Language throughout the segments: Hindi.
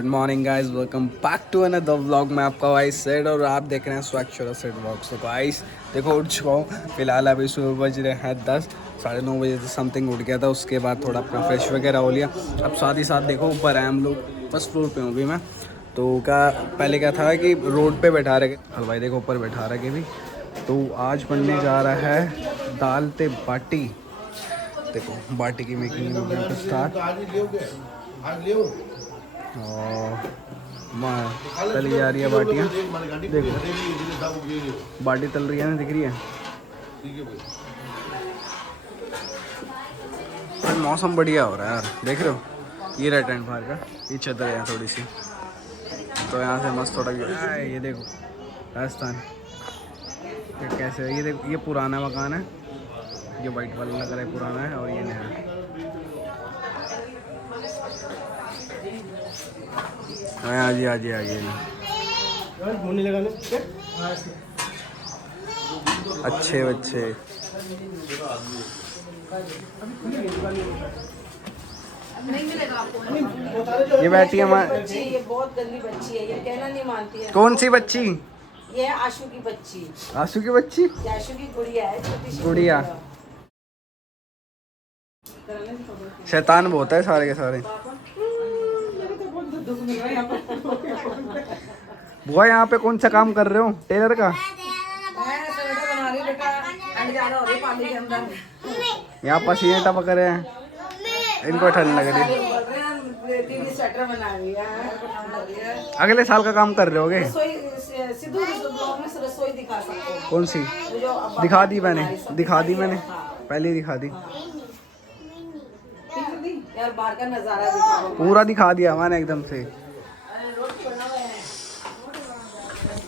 Good morning guys, welcome back to another vlog में आपका वाइस सेड और आप देख रहे हैं स्वैक्चुअल सेड व्लॉग्स। तो गाइस देखो उठ चुका हूँ फिलहाल, अभी सुबह बज रहे हैं 10, 9:30 बजे से समथिंग उठ गया था। उसके बाद थोड़ा अपना फ्रेश वगैरह हो लिया। अब साथ ही साथ देखो ऊपर है हम लोग, फर्स्ट फ्लोर पे हूँ अभी मैं। तो क्या पहले क्या था कि रोड पे बैठा रखे, हलवाई देखो ऊपर बैठा रखे भी। तो आज बनने जा रहा है दाल ते बाटी। देखो बाटी की मेकिंग हो गया स्टार्ट और तली जा रही है बाटियाँ। देखो बाटी तल रही है ना, दिख रही है। आज मौसम बढ़िया हो रहा है यार, देख रहे हो। ये रहा टेंट बाहर का, ये चदर है थोड़ी सी, तो यहाँ से मस्त थोड़ा ये देखो राजस्थान कैसे है। ये देखो ये पुराना मकान है, ये वाइट वाला लग रहा है पुराना है, और ये नया है। आज अच्छे बच्चे ये बैठी है ये बहुत गंदी बच्ची है, ये कहना नहीं मानती है। कौन सी बच्ची? ये आशु की बच्ची। आशु की बच्ची? आशु की गुड़िया है, छोटी सी गुड़िया। शैतान बहुत है सारे के सारे। बुआ यहाँ पे कौन सा काम कर रहे हो? टेलर का? यहाँ पसीने टपक रहे हैं, इनको ठंड लग रही है। स्वेटर बना रही है। अगले साल का काम कर रहे होगे। सिद्धू ब्लॉग में रसोई दिखा सकते हो। कौन सी? दिखा दी मैंने, पहले ही दिखा दी यार, बाहर का नजारा दिखाओ। पूरा दिखा दिया मैंने एकदम से।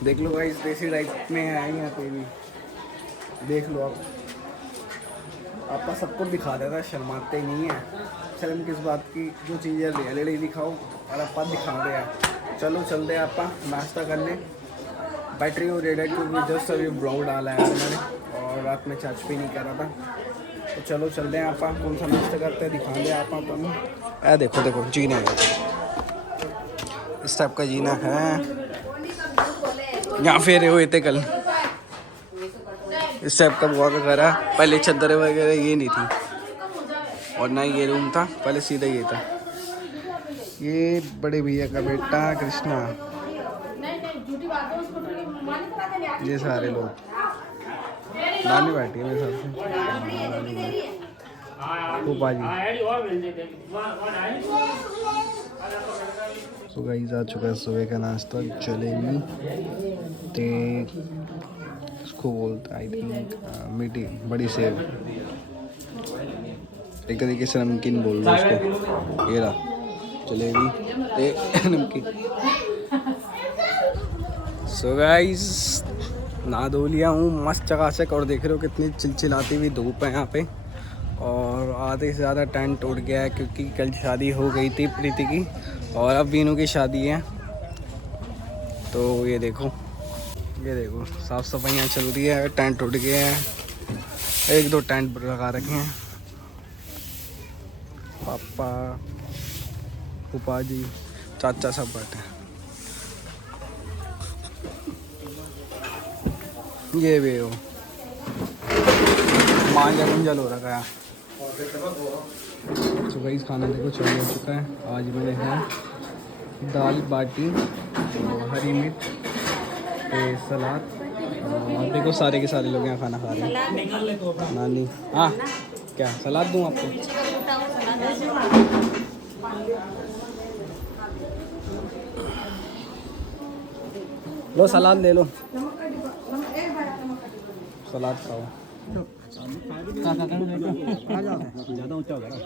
देख लो भाई, देसी टाइप में है यहाँ पे भी, देख लो आप। आपका सब कुछ दिखा देता है, शर्माते ही नहीं है। शर्म किस बात की, जो चीज़ें रियलिटी दिखाओ और आप दिखा दे यार। चलो चलते हैं आप नाश्ता करने। बैटरी और रेडेड क्योंकि जस्ट अभी ब्लॉग डाला है मैंने, और रात में चार्ज भी नहीं कर रहा था। तो चलो चलते हैं आप, कौन सा नाश्ता करते हैं दिखा दें आप अपन। देखो जीना है, इस टाइप का जीना है। यहाँ फेरे हुए थे कल, इस टाइप का बुआ का घर है। पहले चद्दरें वगैरह ये नहीं थी, और ना ये रूम था, पहले सीधा ये था। ये बड़े भैया का बेटा कृष्णा, ये सारे लोग। नानी बैठी है मेरे साथ से, फूफा जी। सो गाइस आ चुका है सुबह का नाश्ता, जलेबी ते इसको बोलते आई थिंक मीठी बड़ी सेव, एक तरीके से नमकीन बोल दो उसको। ये रहा जलेबी ते नमकीन। सो गाइस नहा धो लिया हूँ मस्त चकाचक, और देख रहे हो कितनी चिलचिलाती हुई धूप है यहाँ पे। और आधे से ज़्यादा टेंट उड़ गया है क्योंकि कल शादी हो गई थी प्रीति की, और अब वीनू की शादी है। तो ये देखो साफ़ सफाइयाँ चल रही है, टेंट उड़ गए हैं, 1-2 टेंट लगा रखे हैं। पापा फूफा जी चाचा सब बैठे हैं। ये भी हो मांझा गुंजल हो रखा है। तो भाई खाना देखो चालू हो चुका है। आज मैंने है दाल बाटी, हरी मिर्च, सलाद, और देखो सारे के सारे लोग यहाँ खाना खा रहे हैं। नानी हाँ क्या सलाद दूँ आपको? लो सलाद ले लो, सलाद खाओ।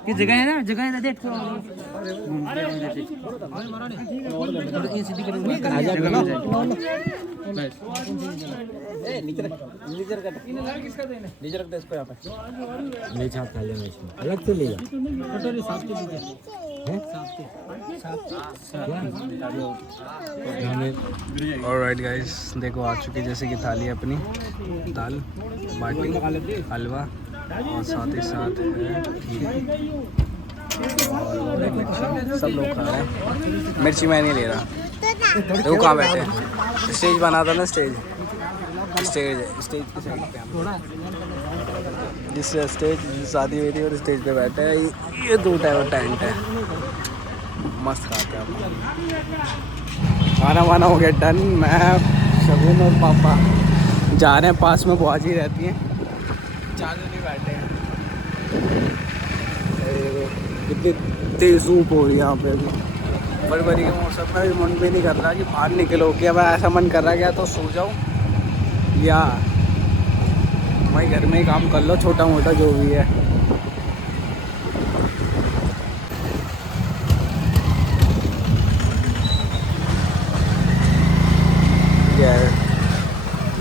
ये जगह है ना, जगह है ना, देख अलग से लेगा। ऑलराइट गाइस देखो आ चुकी जैसे कि थाली अपनी, दाल बाटी हलवा और साथ ही साथ है खीर। सब लोग खा रहे हैं, मिर्ची मैं नहीं ले रहा। देखो कहाँ बैठे हैं, स्टेज बना था ना, स्टेज की साइड पे हम। जिस स्टेज शादी हुई थी और स्टेज पे बैठे हैं, ये 2 टेंट है। मस्त खाते हैं। खाना वाना हो गया डन। मैं, शगुन और पापा जा रहे हैं, पास में बुआ जी रहती हैं, 4 जने बैठे हैं। कितनी तेज धूप हो रही है यहाँ पे अभी, फरवरी के मौसम में भी मन भी नहीं कर रहा कि बाहर निकलो। क्या मैं ऐसा मन कर रहा है क्या तो सो जाऊँ या भाई घर में ही काम कर लो, छोटा मोटा जो भी है।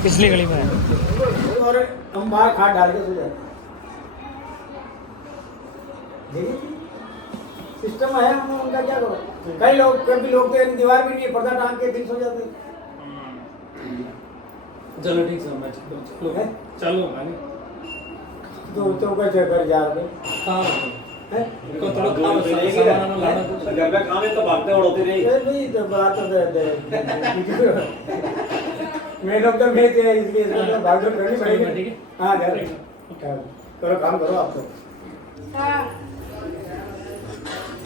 पिछली गली में है। और हम बाहर खाट डाल के सो जाते। सिस्टम है हम उनका, क्या करो। कई लोग, कभी लोग तो दीवार भी नहीं है, पर्दा टांग के दिन सो जाते। चलो ठीक है, मैं चलो चलो भाई तो कैसे कर जा रहे हाँ को थोड़ा खाओ, सामान लाना कुछ घर पे काम है तो भागते उड़ते रहे। नहीं तो बात तो मैं लोग तो मैं थे, इसलिए इसको भाग दौड़ करनी पड़ेगी। ठीक है हाँ करो, काम करो आप तो।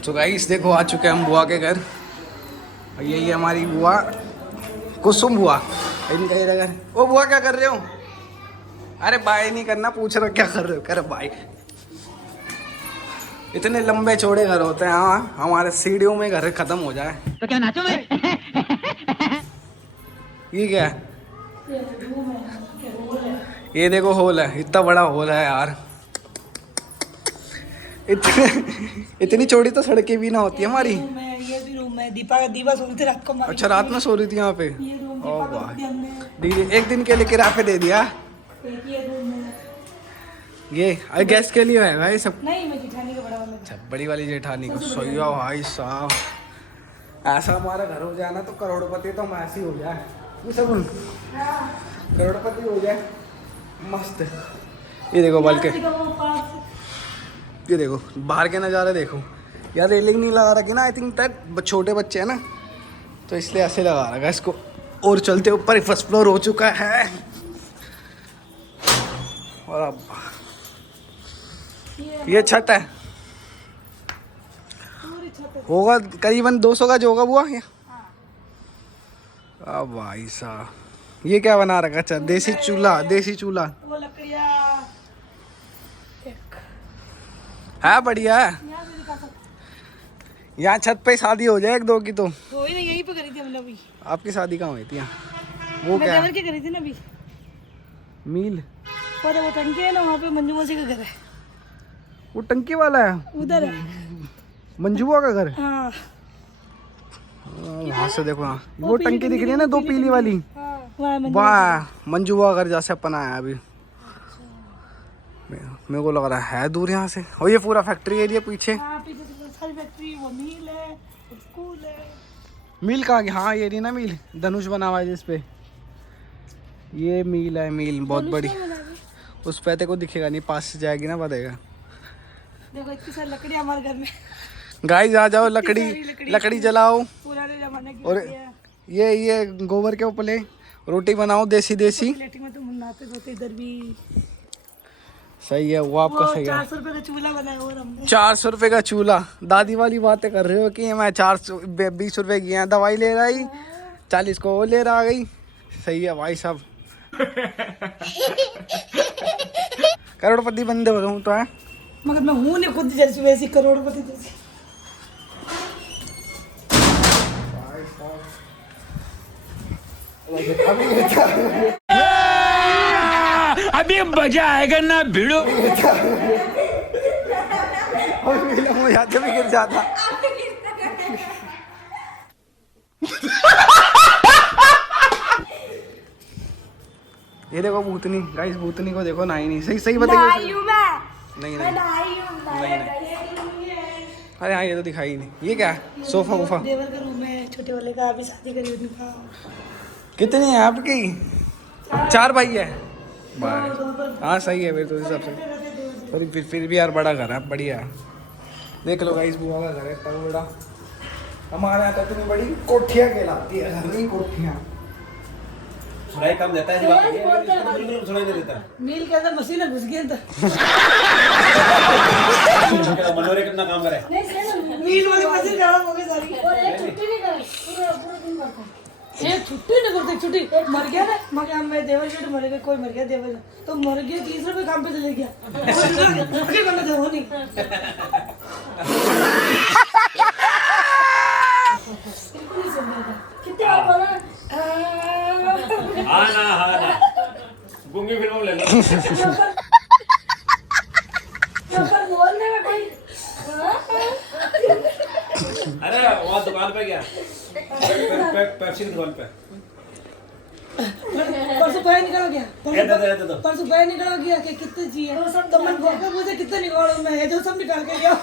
तो गाइस देखो आ चुके हैं हम बुआ के घर। और यही हमारी बुआ कुसुम बुआ, इनका ये घर। ओ बुआ क्या कर रहे हो? अरे बाय नहीं करना, पूछ रहा क्या कर रहे हो? कह रहे बाय। इतने लंबे चौड़े घर होते हैं। हाँ हमारे सीढ़ियों में घर खत्म हो जाए तो क्या नाचो मैं? ये क्या है? ये देखो होल है, इतना बड़ा होल है यार। इतनी चौड़ी तो सड़कें भी ना होती है हमारी। ये भी रूम है, दीपा सोती रात को। अच्छा रात में सो रही थी यहाँ पे? ये रूम ओ दीपा वाह, को हमने दीदी एक दिन के लिए किराए पे दे दिया। ये रूम है। ये गैस के लिए है भाई सब। नहीं, मैं जिठानी का बड़ा वाला। अच्छा बड़ी वाली जेठानी को सोया भाई साहब। ऐसा हमारा घर हो जाए ना तो करोड़पति तो हम ऐसे ही हो जाए। ये सब करोड़पति हो जाए मस्त। ये देखो बल्कि ये देखो बाहर के नज़ारे देखो यार। रेलिंग नहीं लगा रखी ना, आई थिंक दैट छोटे बच्चे हैं ना तो इसलिए ऐसे लगा रखा है इसको। और चलते ऊपर ही फर्स्ट फ्लोर हो चुका है। और अब ये छत है, होगा करीबन 200 का जो होगा बुआ ये। अब भाई साहब ये क्या बना रखा? अच्छा देसी चूल्हा, देसी चूल्हा वो लकड़ियाँ है, बढ़िया है। यहाँ छत पे शादी हो जाए 1-2 की तो। हो ही नहीं, यहीं पे करी थी हमने अभी। आपकी शादी कहाँ हुई थी यहाँ? वो मैं क्या देवर की करी थी ना अभी। मील? वो टंकी है ना, वहाँ पे मंजू मौसी का घर है। वो टंकी वाला है उधर है। मंजुआ का घर? हाँ वहाँ से देखो, हाँ वो टंकी दिख रही है ना 2 पीली वाली। हाँ, वहाँ है मंजू। वाह मंजुआ घर जैसे अपन आया अभी। मेरे को लग रहा है दूर यहाँ से। और ये पूरा फैक्ट्री एरिया पीछे। हाँ, पीछे से सारी फैक्ट्री, वो मिल है, स्कूल है। मिल कहाँ गया? हाँ ये रही ना मिल, धनुष बना हुआ है जिसपे। ये मिल है, मिल बहुत बड़ी। उस पे को दिखेगा नहीं, पास से जाएगी ना बतेगा। देखो इतनी सारी लकड़ियाँ हमारे घर में। गाइस आ जाओ, लकड़ी जलाओ। पुराने जमाने की और लकड़ियाँ। ये गोबर के उपले रोटी बनाओ देसी। प्लेटिंग में तो मुन्नाते होते इधर भी। सही है वो आपका, सही है। 400 रुपए का चूल्हा बनाया और हमने। 400 रुपए का चूल्हा? दादी वाली बातें कर रहे हो कि मैं 420 रुपए की यहाँ दवाई ले रही, 40 को वो ले रहा गई। सही है भाई साहब। करोड़पति बंदे हो गए तो है। मगर मैं हूँ नहीं खुद जैसी वैसी करोड़पति जैसी। अभी मजा आएगा ना भिड़ो। हो जाते भी गिर जाता। ये देखो भूतनी, गाइस भूतनी को देखो। नहीं नहीं सही बताइए। नहीं अरे हाँ ये तो दिखाई नहीं। ये क्या है? सोफा वोफा? देवर का रूम है, छोटे वाले का। अभी शादी करी हुई था। कितनी है आपकी? 4 भाई है? हाँ सही है फिर तो इस हिसाब से। फिर भी यार बड़ा घर है, बढ़िया है। देख लो गाइस बुआ का घर है इतना बड़ा। हमारे यहाँ तो इतनी बड़ी कोठियाँ कहलाती है, घर में कोठियाँ। सुनाई कम देता है जी बात ये, इसको बिल्कुल सुनाई नहीं देता। मील के अंदर मशीन घुस गई अंदर। मनोरे कितना काम करे। मील वाली मशीन खराब हो गई सारी। ये छुट्टी नहीं करते, छुट्टी मर गया ना, मैं देवर मर गया, कोई मर गया देवर तो मर गया, 30 रुपए काम पे चले गया। वो नहीं कितने बार बोला हाँ ना गूंगी फिल्म ले लो। बोलने में कोई अरे वहाँ दुकान पे गया पेप्सी की दुकान पे परसों पैर निकल गया, दे दो। परसों पैर निकल गया कि कितने चाहिए तो मैं बोलकर मुझे कितने निकालो, मैं ये जो सब निकाल के गया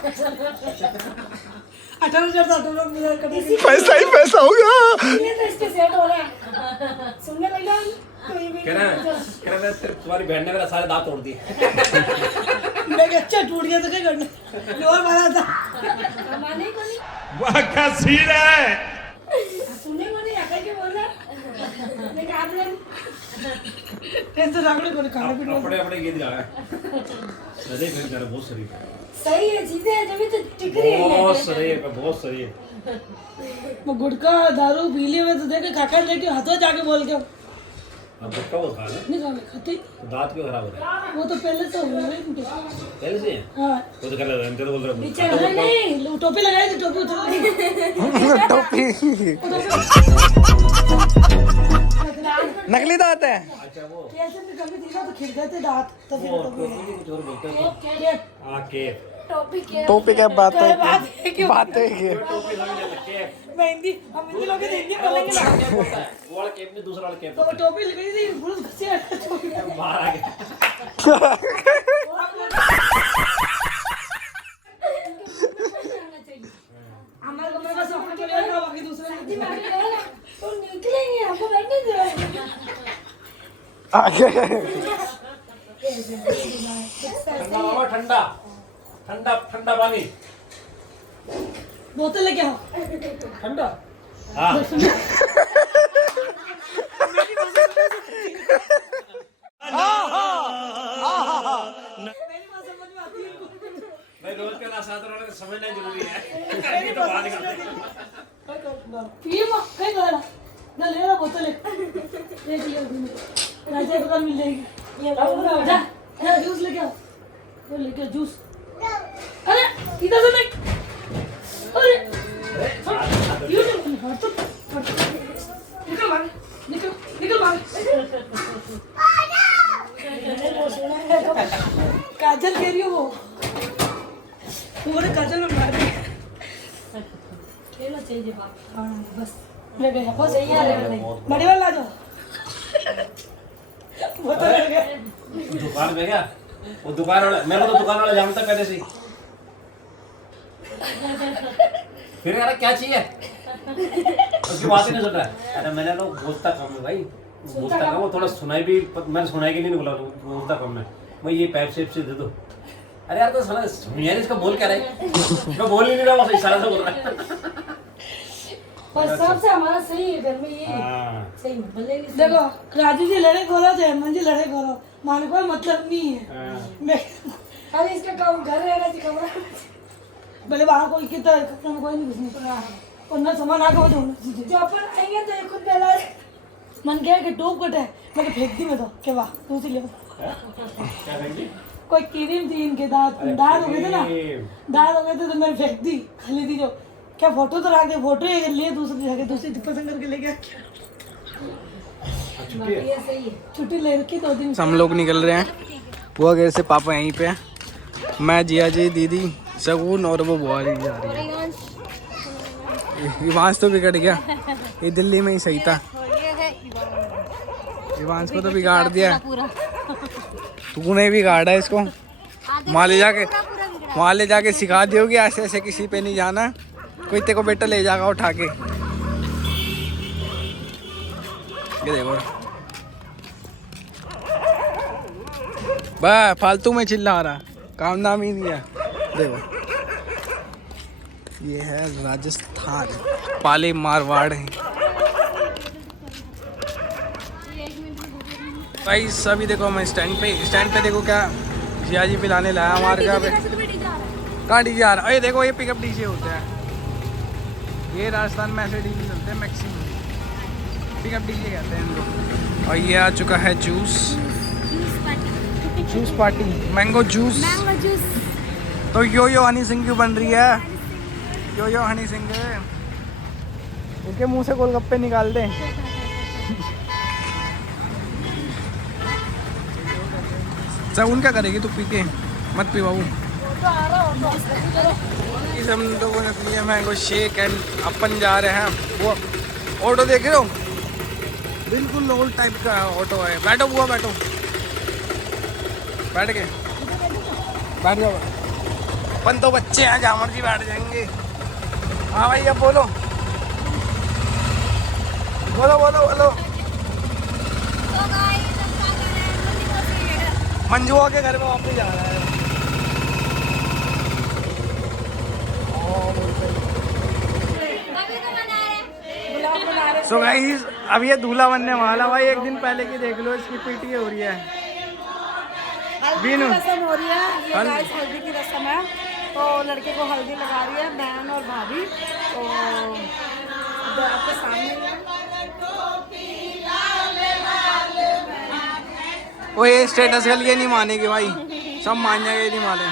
18,000 था, 18,000 कटा पैसा ही पैसा होगा। तो इसके सेट हो रहा है सुनने लगा तो ये भी कह रहा है तुम्हारी बहन ने मेरा सारे दांत तोड़ दिए। मैं कहा, अच्छा टूट गया तो क्या करना, लोर मारा था माने को नहीं, वाह क्या सीन है। सुनने को नहीं आकर के बोला मैं कहा आप लोग तो रागड़े को खाने पीने अपने अपने गीत गा रहा है। सही फिल्म कर बहुत सही है, सही है, चीजें हैं जब भी तो टिक रही है। बहुत सही है, बहुत सही है। वो गुटखा दारू पी लिए हुए तो देखे काका लेके हाथों जाके बोल के अब गुटखा वो खा ले नहीं खा खाते तो दांत क्यों खराब हो रहा है। वो तो पहले से हुआ है इनके। पहले से है हाँ वो तो कर रहे हैं, बोल रहे पीछे नहीं टोपी लगाई थी, टोपी उतर गई। नकली दांत है। अच्छा वो कैसे भी कभी थी ना तो खिल गए थे दांत तो फिर टोपी कुछ और बोलते हैं क्या हाँ के टोपी क्या बात है, बात है क्यों बात है कि टोपी समझ लेते के मैं हिंदी हम हिंदी लोग हिंदी बोलेंगे ना वो वाला केप में दूसरा वाला केप तो वो टोपी लगाई थी पुलिस घुसे टोपी बाहर आ गया। हमारे कमरे का सपना चलेगा बाकी दूसरे तो निकलेंगे हमको बैठने दो आगे ठंडा बाबा ठंडा ठंडा ठंडा पानी बोतल लेके आओ ठंडा हाँ मेरी बात समझ में आती है भाई रोज का नाश्ता तो रोज समझना जरूरी है। ये तो बात करते फिल्म कहीं गया ना ले ला बोतल एक लिया राजा दुकान मिल जाएगी। ये जा जा जूस लेके आओ, वो लेके आओ जूस। अरे इधर से नहीं, अरे ये तो निकल भाग निकल निकल भाग। काजल कह रही हो वो पूरे काजल में मार दी। खेलना चाहिए बाप। हाँ बस मैं गया हो सही है बड़े वाला जाओ वो तो लग गया दुकान पे क्या वो दुकान वाला मेरे को तो दुकान वाला जानता पहले से ही। फिर यार क्या चाहिए उसकी बात ही नहीं सुन रहा है। अरे मैंने तो बोलता कम है भाई, बोलता कम वो थोड़ा सुनाई भी मैंने सुनाई के लिए नहीं बोला, बोलता कम है भाई ये पैप से दे दो। अरे यार तो सुना यार इसका बोल क्या रहे मैं बोल ही नहीं रहा, बस इशारा से बोल रहा है। पर सबसे हमारा सही है घर में ये हाँ सही बोलेगी। देखो राजू जी लड़े खोलो थे मंजी लड़े खोलो माने कोई मतलब नहीं है। मैं अरे इसका काम घर रहना चाहिए कमरा भले वहाँ कोई कितना कमरे में कोई नहीं घुसने पड़ा और ना सामान आगे हो जो अपन आएंगे तो ये खुद पहला मन क्या है कि टोप कट है मैंने फेंक दी मैं तो क्या वाह दूसरी ले क्या कहेंगे कोई क्रीम थी इनके दांत दांत हो गए थे ना, दांत हो गए थे तो मैंने फेंक दी खाली थी जो क्या फोटो तो रख दे फोटो ही लिए दूसरी जगह दूसरी पसंद करके ले गया। छुट्टी ले रखी 2 दिन। हम लोग निकल रहे हैं वो घर से, पापा यहीं पे हैं, मैं जिया जी दीदी शगुन और वो बुआ जी जा रही है। इवांश तो बिगड़ गया, ये दिल्ली में ही सही था, इवांश को तो बिगाड़ दिया, तूने बिगाड़ा इसको। वहाँ ले जाके सिखा दियोगी ऐसे ऐसे किसी पे नहीं जाना, कोई तेरे को बेटा ले जाएगा उठा के। ये देखो बा फालतू में चिल्ला रहा, काम नाम ही नहीं है। देखो ये है राजस्थान, पाले मारवाड़ है भाई। सभी देखो मैं स्टैंड पे देखो क्या जिया जी पिलाने लाया हमारे घर पे। कहाँ डीजे आ रहा है? ये देखो ये पिकअप डीजे होते हैं, ये राजस्थान में ऐसे डीजे चलते हैं मैक्सिमम, पिकअप डीजे कहते हैं इनको। और ये आ चुका है जूस पार्टी, मैंगो जूस। तो यो हनी सिंह क्यों बन रही है? यो हनी सिंह इनके मुंह से गोलगप्पे निकाल दे। साउन क्या करेगी तू पी के? मत पी बाबू। इस हम लोगों ने पिया मैंगो शेक एंड अपन जा रहे हैं। वो ऑटो देख रहे हो, बिल्कुल ओल्ड टाइप का ऑटो है। बैठो बुआ बैठो, बैठ जाओ। अपन तो बच्चे हैं, जहाँ मर्जी बैठ जाएंगे। हाँ भाई अब बोलो। मंजुआ के घर में वापस जा रहा है। सो गाइस अब ये दूल्हा बनने वाला भाई, एक दिन पहले की देख लो इसकी पीटी हो रही है। हल्दी की रस्म हो रही है, ये गाइस हल्दी की रस्म है। तो लड़के को हल्दी लगा रही है बहन और भाभी। तो आपके सामने वो ये स्टेटस के लिए नहीं मानेगी भाई, सब मान जाएंगे नहीं माने।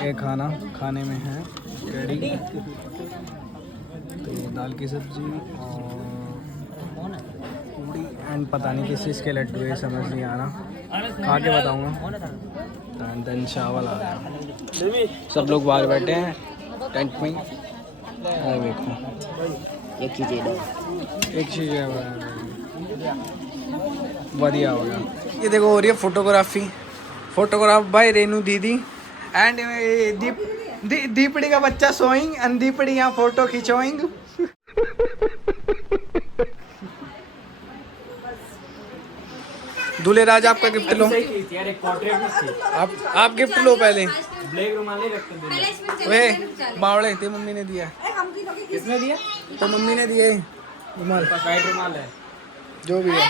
ये खाने में है कड़ी, तो ये दाल की सब्जी और पूड़ी एंड पता नहीं किस चीज़ के लड्डू है, समझ नहीं आ रहा, खा के बताऊँगा। देन चावल आ गया। सब लोग बाहर बैठे हैं टेंट में। और देखो एक चीज़ है बढ़िया हो गया। ये देखो हो रही है फोटोग्राफ बाय रेनू दीदी एंड दीपड़ी का बच्चा सोइंग एंड दीपड़ी यहाँ फोटो खिंचवाइंग। दूल्हे राज आपका गिफ्ट लो। आप गिफ्ट लो पहले। ब्लैक रुमाल रखते वे बावड़े ते मम्मी ने दिया। किसने दिया? तो मम्मी ने दिए रुमाल, वाइट रुमाल है जो भी है।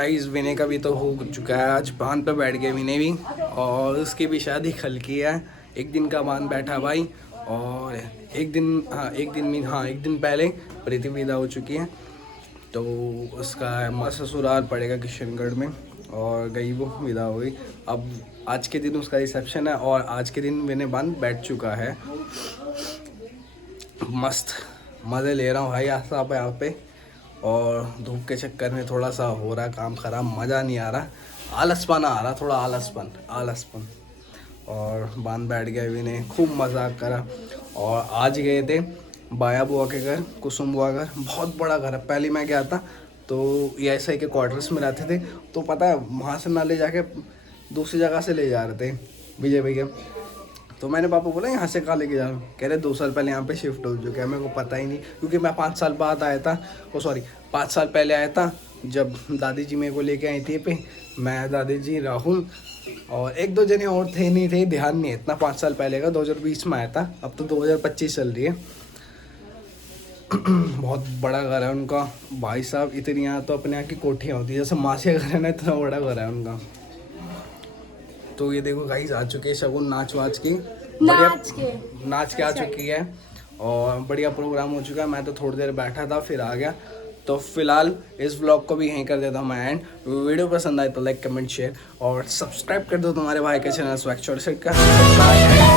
गाइस विनय का भी तो हो चुका है, आज बांध पे बैठ गया विनय भी, और उसकी भी शादी खल की है। एक दिन का बांध बैठा भाई, और एक दिन पहले प्रीति विदा हो चुकी है। तो उसका माँ ससुराल पड़ेगा किशनगढ़ में, और गई वो विदा हो गई। अब आज के दिन उसका रिसेप्शन है, और आज के दिन विनय बांध बैठ चुका है। मस्त मज़े ले रहा हूँ भाई आज आप यहाँ पे, और धूप के चक्कर में थोड़ा सा हो रहा काम ख़राब, मज़ा नहीं आ रहा, आलसपन आ रहा, थोड़ा आलसपन। और बांध बैठ गया भी नहीं, खूब मजाक करा। और आज गए थे बाया बुआ के घर, कुसुम बुआ घर, बहुत बड़ा घर है। पहले मैं गया था तो ESI के क्वार्टर्स में रहते थे, तो पता है वहाँ से ना ले जाके दूसरी जगह से ले जा रहे थे विजय भैया। तो मैंने पापा बोला यहाँ से कहाँ लेके जा रहा हूँ, कह रहे 2 साल पहले यहाँ पे शिफ्ट हो चुके हैं। मेरे को पता ही नहीं, क्योंकि मैं 5 साल बाद आया था, 5 साल पहले आया था, जब दादी जी मेरे को लेके आई थी पे, मैं दादी जी राहुल और 1-2 जने और थे, नहीं थे, ध्यान नहीं है इतना। 5 साल पहले का 2020 में आया था, अब तो 2025 चल रही है। बहुत बड़ा घर है उनका भाई साहब, इतनी यहाँ तो अपने यहाँ की कोठियाँ होती है, जैसे मासी का घर है ना, इतना बड़ा घर है उनका। तो ये देखो गाइस आ चुके हैं शगुन नाच के आ चुकी है, और बढ़िया प्रोग्राम हो चुका है। मैं तो थोड़ी देर बैठा था फिर आ गया। तो फिलहाल इस व्लॉग को भी यहीं कर देता हूँ मैं एंड। वीडियो पसंद आए तो लाइक कमेंट शेयर और सब्सक्राइब कर दो तुम्हारे भाई के चैनल स्वैग का।